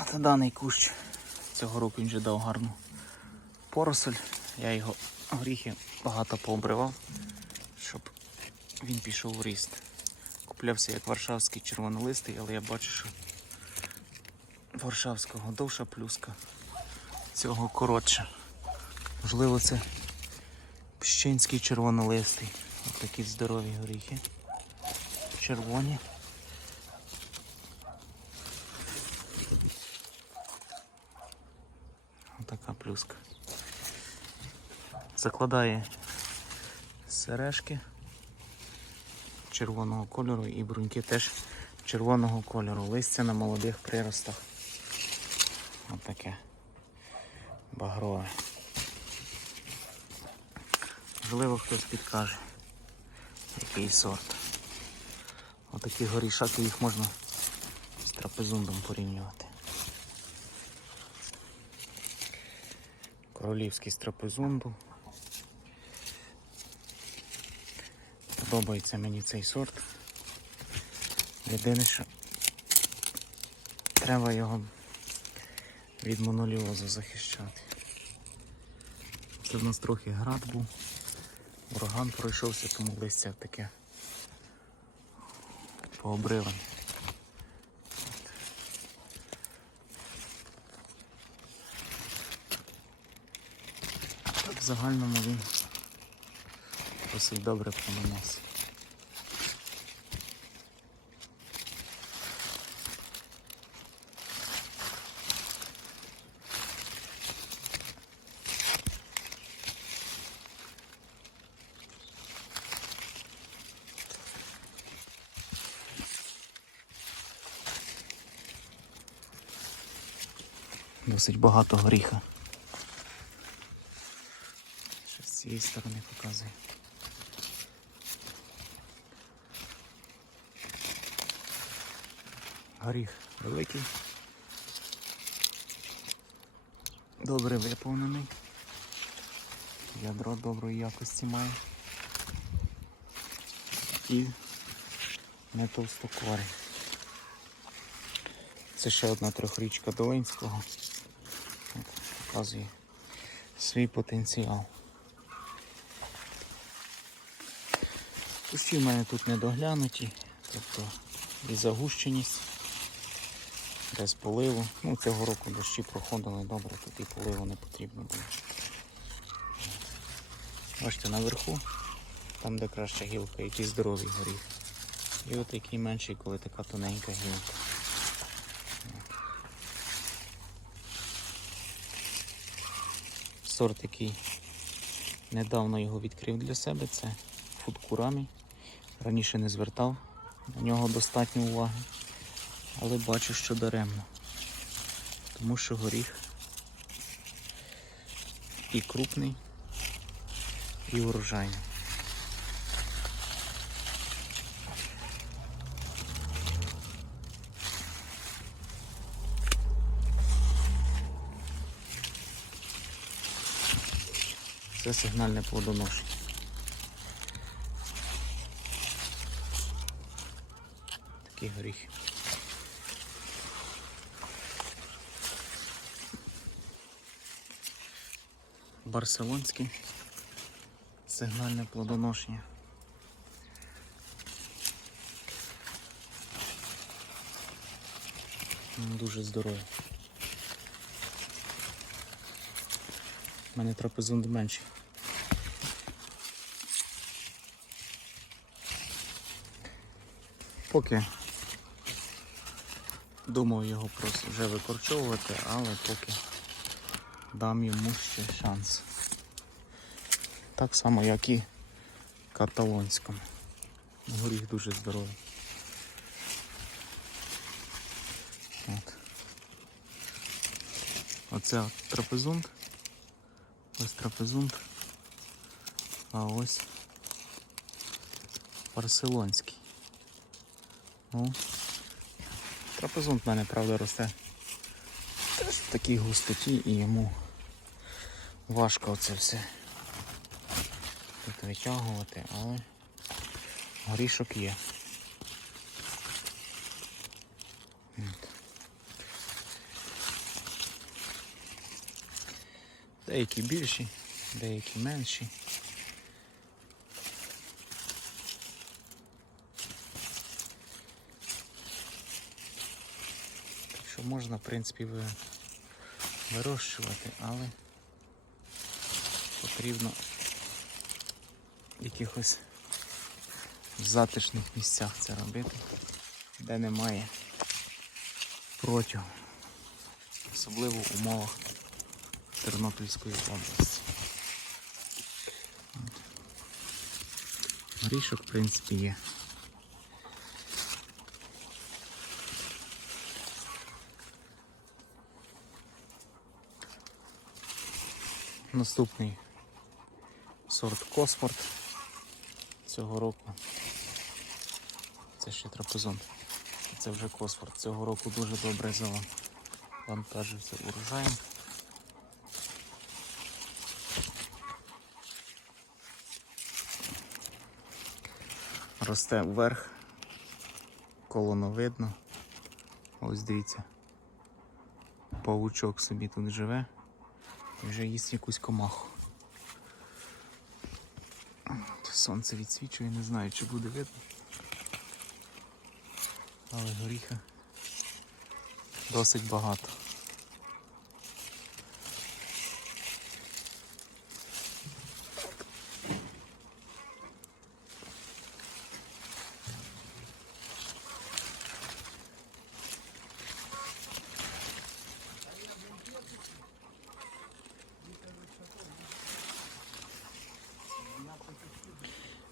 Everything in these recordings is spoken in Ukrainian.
От даний кущ цього року він вже дав гарну поросль. Я його горіхи багато пообривав, щоб він пішов у ріст. Куплявся як варшавський червонолистий, але я бачу, що варшавського довша плюска, цього коротша. Можливо, це пщинський червонолистий. Ось такі здорові горіхи. Червоні. Отака плюска. Закладає сережки червоного кольору і бруньки теж червоного кольору. Листя на молодих приростах. Отаке. Багрове. Можливо, хтось підкаже, який сорт. Отакі горішаки їх можна з трапезундом порівнювати. Королівський з трапезунду. Подобається мені цей сорт. Єдине, що треба його від моноліозу захищати. Це в нас трохи град був. Ураган пройшовся, тому листя таке пообриване. Загальному він досить добре проминався. Досить багато горіха. Ще з цієї сторони показую. Горіх великий. Добре виповнений. Ядро доброї якості має. І не товстокорий. Це ще одна трьохрічка Долинського. Показує свій потенціал. Кущі в мене тут не доглянуті, тобто і загущеність, без поливу. Ну, цього року дощі проходили добре, тут і поливу не потрібно було. Бачите, наверху, там де краща гілка, який здоровий горіх. І от який менший, коли така тоненька гілка. Сорт, який недавно його відкрив для себе, це фудкурамі. Раніше не звертав на нього достатньо уваги, але бачу, що даремно. Тому що горіх і крупний, і урожайний. Це сигнальне плодоношення. Такі горіхи. Барселонський сигнальне плодоношення. Дуже здоровий. У мене трапезунд менший. Поки думав його просто вже викорчовувати, але поки дам йому ще шанс. Так само, як і каталонському. Горіх дуже здоровий. От. Оце от трапезунд. Ось трапезунд. А ось барселонський. Ну, Трапезунт в мене, правда, росте теж в такій густоті і йому важко оце все тут витягувати, але горішок є. Деякі більші, деякі менші. Що можна, в принципі, вирощувати, але потрібно в якихось затишних місцях це робити, де немає протягу, особливо в умовах Тернопільської області. Горішок, в принципі, є. Наступний сорт Косфорд цього року. Це ще трапезон. Це вже Косфорд. Цього року дуже добре завантажився урожаєм. Росте вверх, колоно видно. Ось дивіться. Павучок собі тут живе вже їсть якусь комаху. Сонце відсвічує, не знаю, чи буде видно. Але горіха досить багато.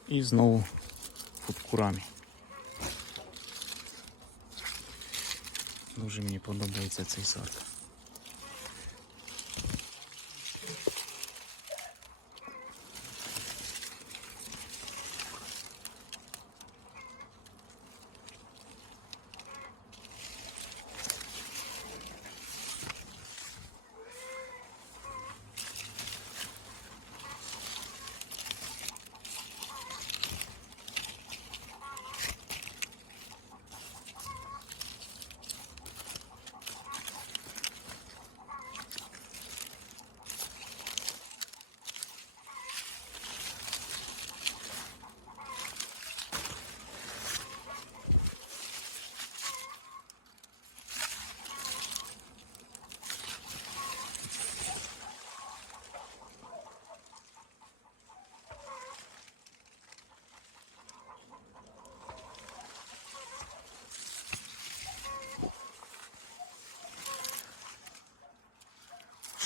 І знову фудкурамі. Дуже мені подобається цей сорт.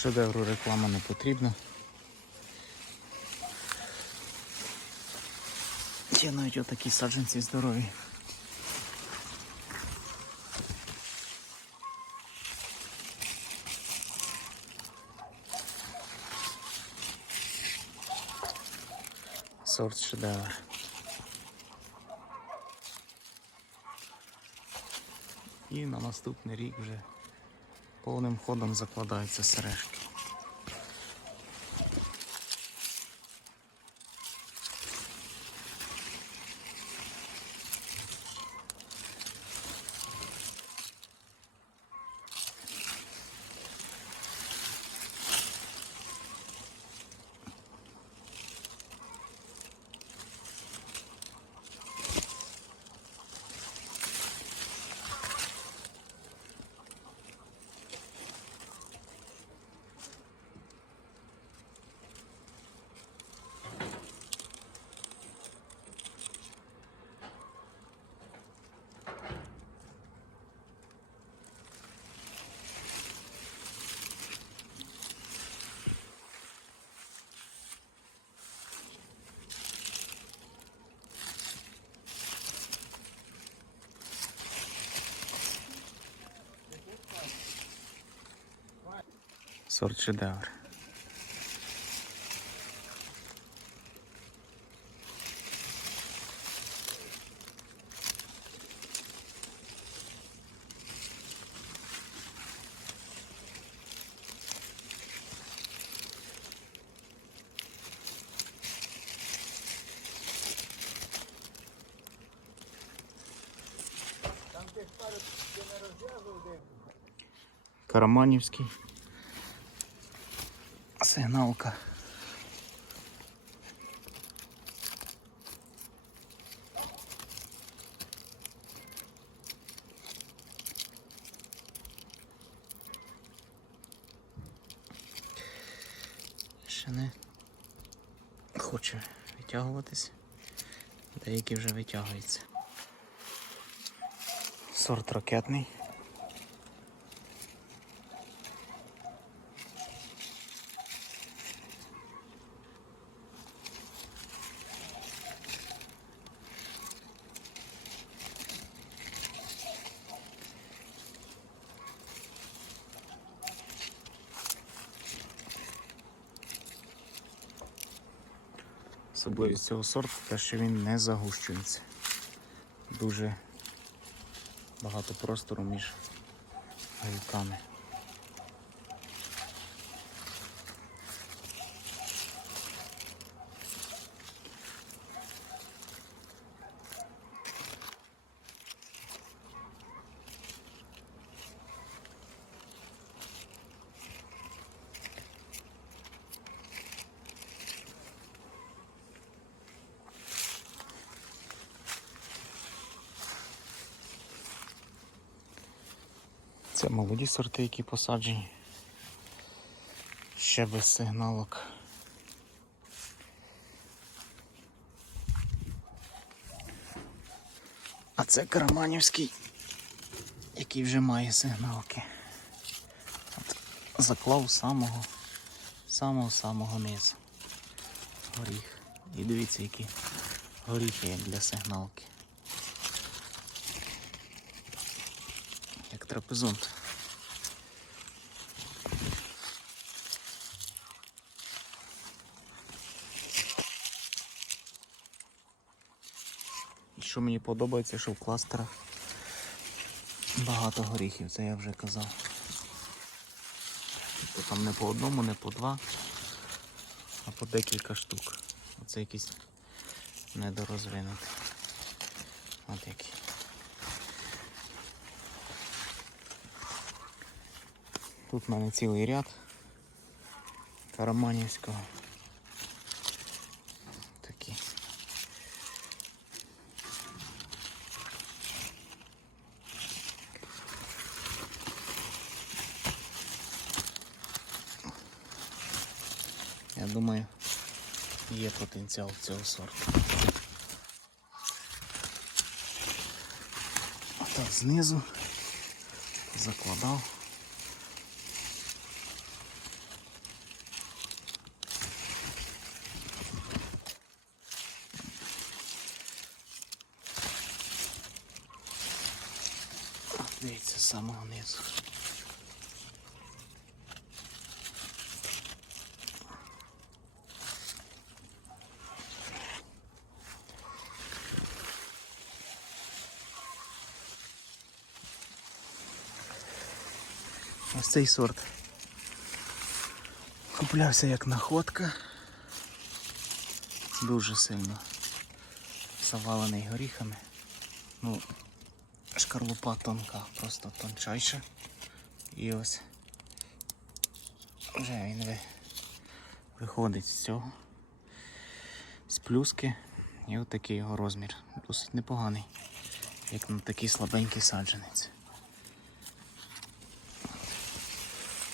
Шедевру реклама не потрібна. Є навіть отакі саджанці здорові. Сорт шедевр. І на наступний рік вже повним ходом закладаються сережки. Сорт шедевр. Караманівський. Сигналка. Ще не хоче витягуватись. Деякі вже витягуються. Сорт ракетний. Особливість цього сорту те, що він не загущується. Дуже багато простору між гілками. Це молоді сорти, які посаджені. Ще без сигналок. А це Караманівський, який вже має сигналки. От заклав самого, самого самого низу. Горіх. І дивіться, які горіхи як для сигналки. І що мені подобається, що в кластерах багато горіхів, це я вже казав. То там не по одному, не по два, а по декілька штук. Оце якийсь недорозвинутий. От який. Тут в мене цілий ряд Караманівського. Такі. Я думаю, є потенціал цього сорту. Отак знизу закладав. Дивіться, з самого низу. Ось цей сорт. Куплявся як находка. Дуже сильно завалений горіхами. Ну, шкарлупа тонка, просто тончайша. І ось вже він виходить з цього. З плюски. І отакий його розмір. Досить непоганий, як на такий слабенький саджанець.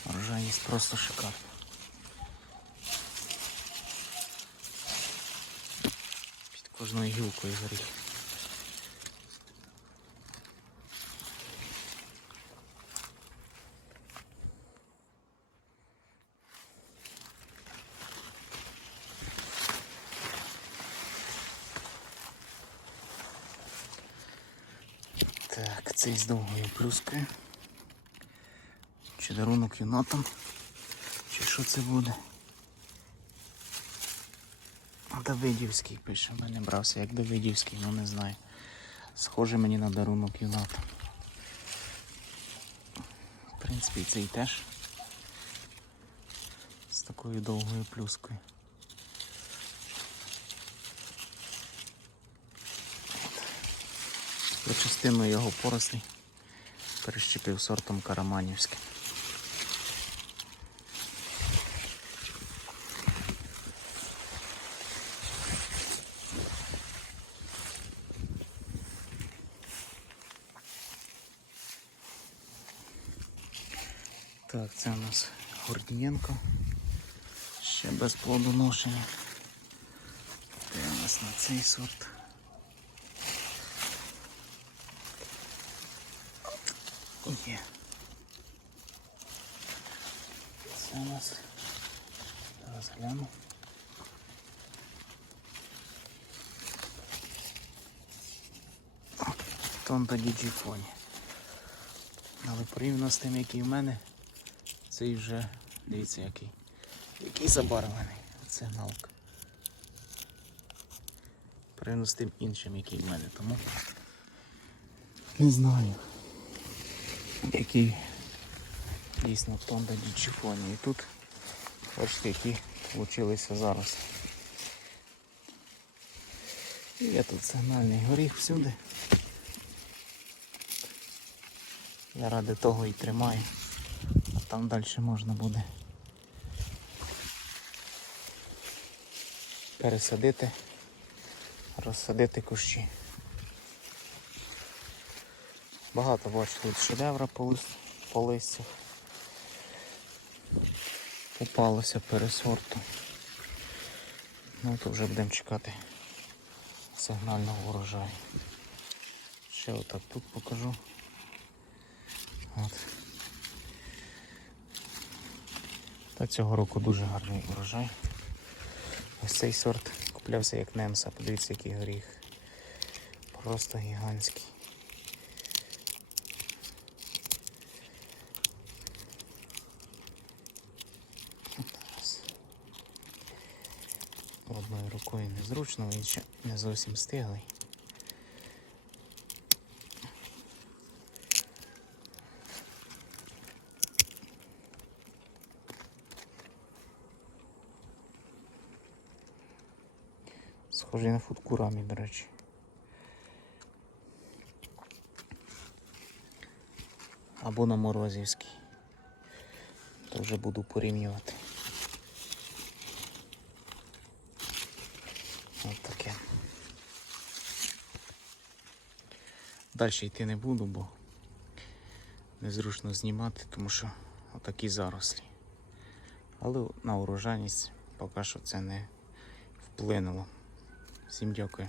Урожайність просто шикарна. Під кожною гілкою горіх. Так, цей з довгою плюскою. Чи дарунок юнатам? Чи що це буде? Давидівський пише, мене брався як Давидівський, ну не знаю. Схоже мені на дарунок юнатам. В принципі, цей теж з такою довгою плюскою. Частину його порослі, перещепив сортом Караманівське. Так, це у нас Гордієнко. Ще без плодоношення. Це у нас на цей сорт. Є. Це у нас. Зараз гляну. Тонто діджіфоні. Але порівняно з тим, який в мене, цей вже, дивіться який. Який забарвлений. Це галка. Порівняно з тим іншим, який в мене. Тому не знаю. Який дійсно тонда дічіфоні. І тут бачите, які получилися зараз. Є тут сигнальний горіх всюди. Я ради того і тримаю, а там далі можна буде пересадити, розсадити кущі. Багато бачу шедевра по, лис- по листях. Попалося пересорту. Ну то вже будемо чекати сигнального урожаю. Ще отак тут покажу. От. Та цього року дуже гарний урожай. Ось цей сорт куплявся як немса. Подивіться, який горіх. Просто гігантський. От зараз. Одною незручно, він ще не зовсім стиглий. Схожий на фудкурамі, до речі. Або на морозівський. То вже буду порівнювати. От таке. Далі йти не буду, бо незручно знімати, тому що отакі зарослі. Але на урожайність поки що це не вплинуло. Всім дякую.